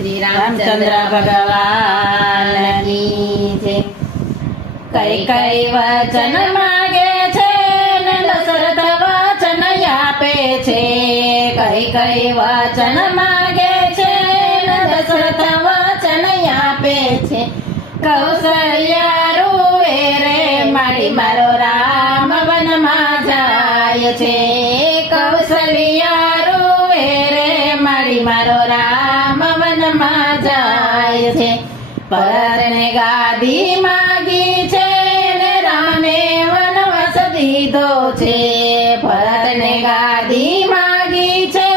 શ્રી રામચંદ્ર ભગવાન કી જય। કઈ કઈ વચન માગે છે ને દશરથ વચન આપે છે। કઈ કઈ વચન માગે છે ને દશરથ વચન આપે છે। કૌશલ્યા રૂવે રે માડી મારો રામ વનમાં જાય છે। કૌશલ્યા રૂવે રે માડી મારો રામ વનમાં જાય છે। ભરતને ગાદી માગી છે ને રામે વનવાસ દીધો છે। ભરતને ગાદી માગી છે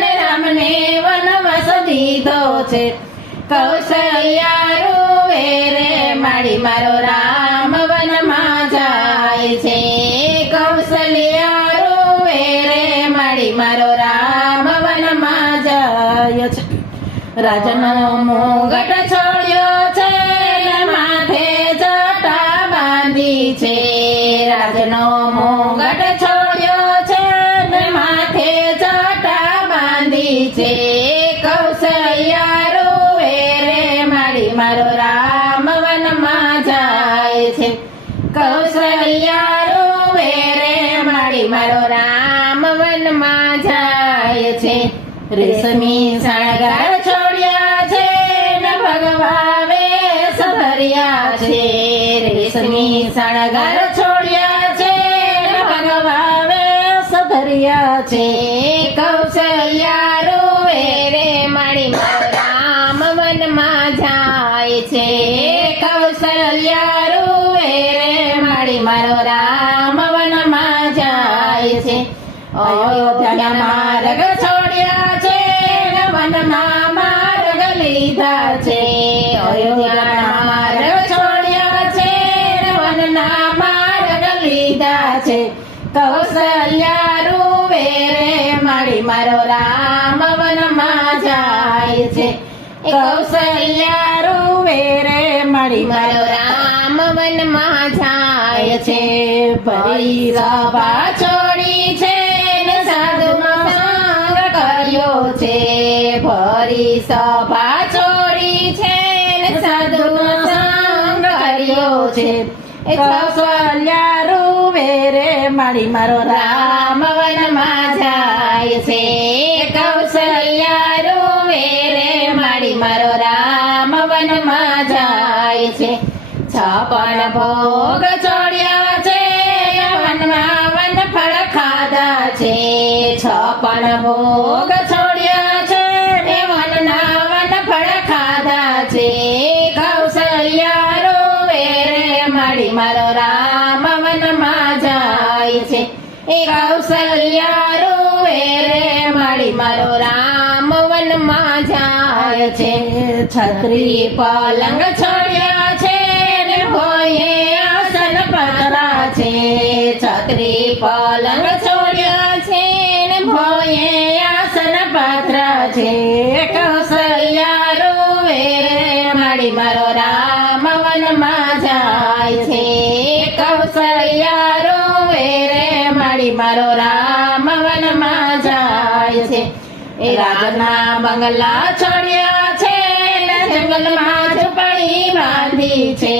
ને રામને વનવાસ દીધો છે। કૌશલ્યા રૂવે રે માડી મારો રામ વનમાં જાય છે। કૌશલ્યા રૂવે રે માડી મારો રામ વનમાં જાય છે। રાજનો મુગટ છોડ્યો છે ને માથે જટા બાંધી છે। રાજનો મુગટ છોડ્યો છે ને માથે જટા બાંધી છે। કૌશલ્યા રૂવે રે માડી મારો રામ વનમાં જાય છે। કૌશલ્યા રૂવે રે માડી મારો રામ વનમાં જાય છે। રેશમી શણગાર છોડ્યા છે ને ભગવા વેશ ધર્યા છે। રેશમી શણગાર છોડ્યા છે ને ભગવા વેશ ધર્યા છે। કૌશલ્યા રૂવે રે માડી મારો રામ વનમાં જાય છે। કૌશલ્યા રૂવે રે માડી મારો રામ વનમાં જાય છે। અયોધ્યાના માર્ગ છોડ્યા છે ને વનના માર્ગ લીધા છે। અયોધ્યાના માર્ગ છોડ્યા છે ને વનના માર્ગ લીધા છે। કૌશલ્યા રૂવે રે માડી મારો રામ વનમાં જાય છે। કૌશલ્યા રૂવે રે માડી મારો રામ વનમાં જાય છે। ભરી સભા છોડી છે ને સાધુનો સંગ કર્યો છે। ભરી સભા છોડી છે ને સાધુનો સંગ કર્યો છે। કૌશલ્યા રૂવે રે માડી મારો રામ વનમાં જાય છે। કૌશલ્યા રૂવે રે માડી મારો રામ વનમાં જાય છે। 56 ભોગ છોડ્યા છે વનમાં વન ફળ ખાધા છે। 56 ભોગ છોડ્યા છે ને વનના વન ફળ ખાધા છે। કૌશલ્યા રૂવે રે માડી મારો રામ વનમાં જાય છે। કૌશલ્યા રૂવે રે માડી મારો રામ વનમાં જાય છે। છત્રી પલંગ છોડ્યા છે ને ભોયે આસન પથરા છે। છત્રી પલંગ છોડ્યા છે ને ભોયે આસન પથરા છે। કૌશલ્યા રૂવે રે માડી મારો રામ વનમાં જાય છે। કૌશલ્યા રૂવે રે માડી મારો રામ વનમાં જાય છે। એ રાજના બંગલા છોડ્યા છે ને જંગલમાં ઝૂંપડી બાંધી છે।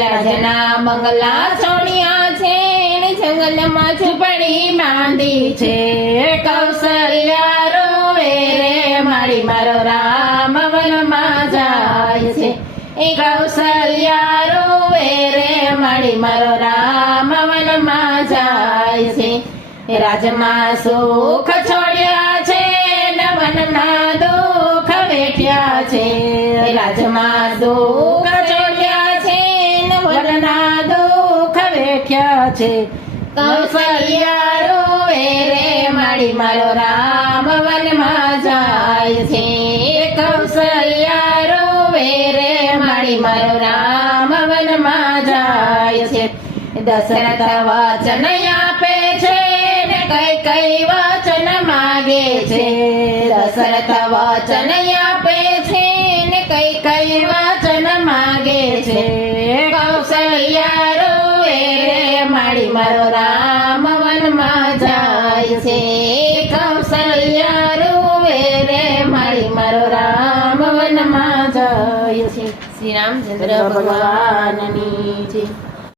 રાજના બંગલા છોડ્યા છે ને જંગલમાં ઝૂંપડી બાંધી છે। કૌશલ્યા રૂવે રે માડી મારો રામ વનમાં જાય છે। કૌશલ્યા રૂવે રે માડી મારો રામ વનમાં જાય છે। રાજમાં સુખ છોડ્યા છે ને વનના દુઃખ વેઠ્યા છે। રાજમાં દુઃખ છોડ્યા છે ને વનના દુઃખ વેઠ્યા છે। કૌશલ્યા રૂવે રે માડી મારો રામ વનમાં જાય છે। કૌશલ્યા રૂવે રે માડી મારો રામ વનમાં જાય છે। દશરથ વચન આપે છે ને કઈ કઈ વચન માગે છે। દશરથ વચન આપે છે ને કઈ કઈ વચન માગે છે। કૌશલ્યા રૂવે રે માડી મારો રામ વનમાં જાય છે। કૌશલ્યા રૂવે રે માડી મારો રામ વન જય છે શ્રી રામચંદ્ર ચંદ્ર ભગવાનની જય